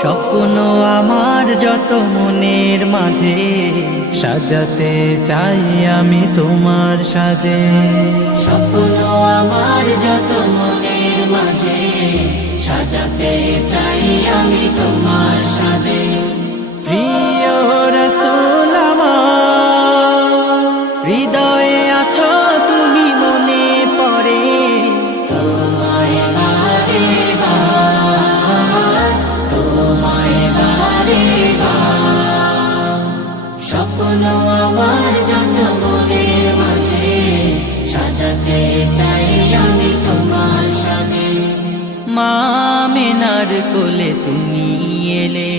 স্বপ্ন আমার যত মনের মাঝে সাজাতে চাই আমি তোমার সাজে। স্বপ্ন আমার যত মনের মাঝে সাজাতে চাই আমি তোমার সাজে। প্রিয় রাসূল আমার, হৃদয়ে আছো তুমি, মনে পড়ে তোমায় বারে বার, তোমায় বারে বার। স্বপ্ন আমার যত মনের মাঝে সাজাতে চাই আমি তোমার সাজে। মা আমিনার কোলে তুমি এলে,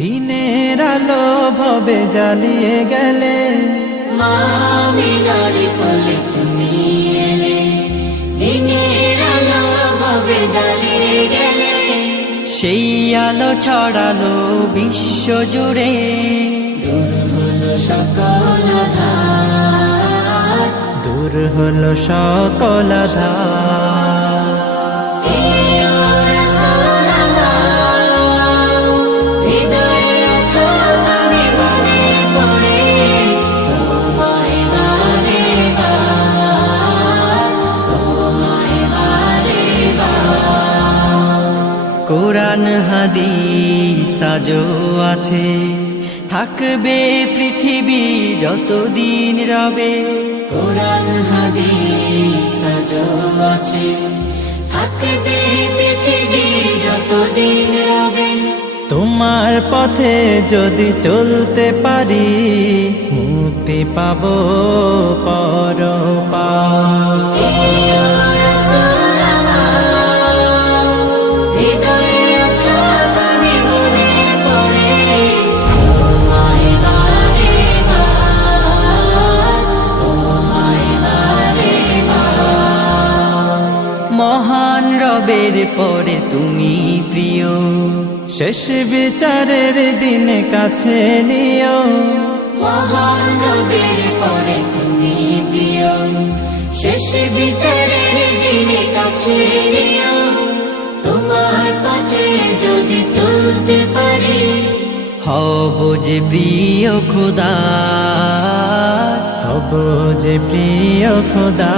দিনের আলো ভবে জ্বালিয়ে গেলে। মা আমিনার কোলে তুমি এলে, দিনের আলো ভাবে জ্বালিয়ে গেলে। সেই আলো ছড়ালো বিশ্ব জুড়ে, দূর হলো সকল আঁধার, দূর হলো সকল আঁধার। প্রিয় রাসূল আমার, হৃদয়ে আছো তুমি, মনে পড়ে তোমায় বারে বার, তোমায় বারে বার। কোরআন হাদিস আজও আছে, থাকবে পৃথিবী যতদিন রবে। কোরআন হাদিস আজও আছে, থাকবে পৃথিবী যতদিন রবে। তোমার পথে যদি চলতে পারি, মুক্তি পাবো পরপার। প্রিয় রাসূল আমার, হৃদয়ে আছো তুমি, মনে পড়ে তোমায় বারে বার, তোমায় বারে বার। মহান রবের পরে তুমি প্রিয়, শেষ বিচারের দিনে কাছে নিও। মহান রবের পরে তুমি প্রিয়, শেষ বিচারের দিনে কাছে নিও। তোমার পথে যদি চলতে পারি, হব যে প্রিয় খোদা, হব যে প্রিয় খোদা।